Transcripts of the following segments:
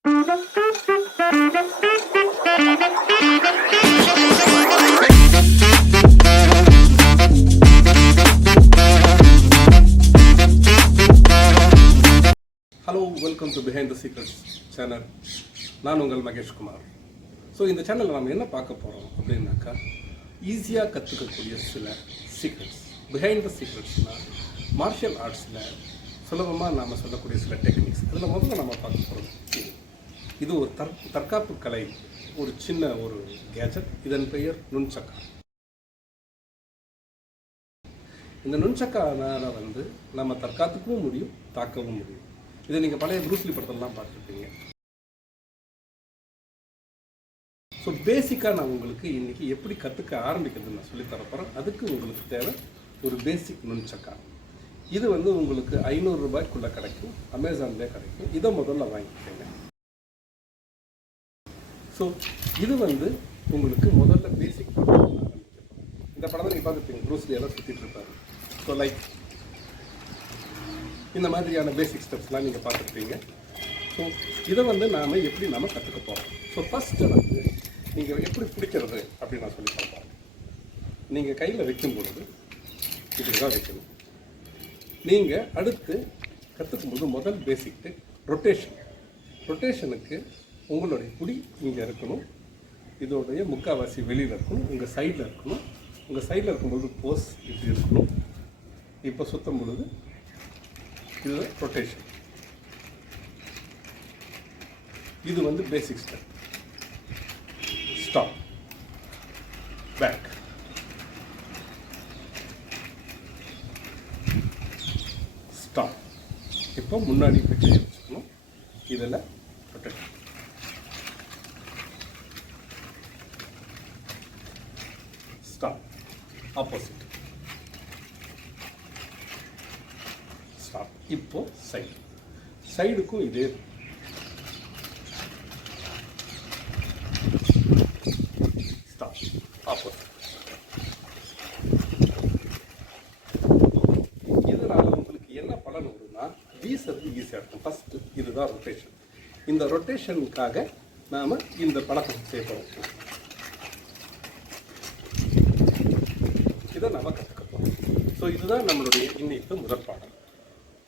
Hello, welcome to behind the secrets channel. நான் உங்கள் Mahesh Kumar. So இந்த சேனலில் நம்ம என்ன பார்க்க போகிறோம் அப்படின்னாக்கா, ஈஸியாக கற்றுக்கக்கூடிய சில சீக்ரெட்ஸ். பிஹைண்ட் த சீக்ரெட்ஸ்னால் மார்ஷியல் ஆர்ட்ஸில் சுலபமாக நாம் சொல்லக்கூடிய சில டெக்னிக்ஸ். அதில் முதல்ல நம்ம பார்க்க போகிறது இது ஒரு தற்காப்பு கலை, ஒரு சின்ன ஒரு கேஜெட். இதன் பெயர் நுண்சக்கா. இந்த நுண்சக்கானால் நம்ம தற்காத்துக்கவும் முடியும், தாக்கவும் முடியும். இதை நீங்கள் பழைய ப்ரூஸ்லி படத்தெல்லாம் பார்த்துருப்பீங்க. ஸோ பேசிக்காக நான் உங்களுக்கு இன்றைக்கி எப்படி கற்றுக்க ஆரம்பிக்கிறதுன்னு நான் சொல்லித்தரப்போகிறேன். அதுக்கு உங்களுக்கு தேவை ஒரு பேசிக் நுண்சக்கா. இது உங்களுக்கு 500 ரூபாய்க்குள்ளே கிடைக்கும், அமேசான்லேயே கிடைக்கும். இதை முதல்ல வாங்கிக்கோங்க. ஸோ இது உங்களுக்கு முதல்ல பேசிக் படம் இந்த படத்தை நீங்கள் பார்த்துருப்பீங்க. ப்ரூஸ்லி எல்லாம் சுற்றிட்டு இருப்பாரு. ஸோ லைக் இந்த மாதிரியான பேசிக் ஸ்டெப்ஸ்லாம் நீங்கள் பார்த்துருப்பீங்க. ஸோ இதை நாம் எப்படி கற்றுக்க போகிறோம். ஸோ ஃபஸ்ட்டு நீங்கள் எப்படி பிடிக்கிறது அப்படின்னு நான் சொல்லி பார்ப்போம். நீங்கள் கையில் வைக்கும் பொழுது இப்படி தான் வைக்கணும். நீங்கள் அடுத்து கற்றுக்கும்போது முதல் பேசிக்கு ரொட்டேஷனுக்கு உங்களுடைய புடி இங்கே இருக்கணும். இதோடைய முக்கால்வாசி வெளியில் இருக்கணும், உங்கள் சைடில் இருக்கணும். உங்கள் சைடில் இருக்கும்பொழுது போஸ் இப்படி இருக்கணும். இப்போ சுற்றும் பொழுது இது ரொட்டேஷன். இது basic step. Stop, back, stop. இப்போ முன்னாடி பிச்சை வச்சுக்கணும். இதில் ரொட்டேஷன். Stop, opposite, stop. இப்போ சைடுக்கும் இதே. Stop, opposite. இதனால் உங்களுக்கு என்ன பலன் வரும்னா, வீசுறது ஈஸியாக இருக்கும். ஃபஸ்ட்டு இதுதான் ரொட்டேஷன். இந்த ரொட்டேஷனுக்காக நாம் இந்த பழக்கம் செய்யப்படும். இதை நாம் கற்றுக்க போகிறோம். ஸோ இதுதான் நம்மளுடைய இன்னைக்கு முதல் பாடம்.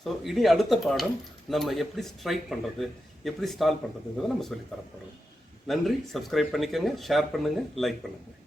ஸோ இனி அடுத்த பாடம் நம்ம எப்படி ஸ்ட்ரைக் பண்ணுறது, எப்படி ஸ்டால் பண்ணுறதுங்கிறத நம்ம சொல்லித்தர போகிறோம். நன்றி. சப்ஸ்கிரைப் பண்ணிக்கோங்க, ஷேர் பண்ணுங்கள், லைக் பண்ணுங்கள்.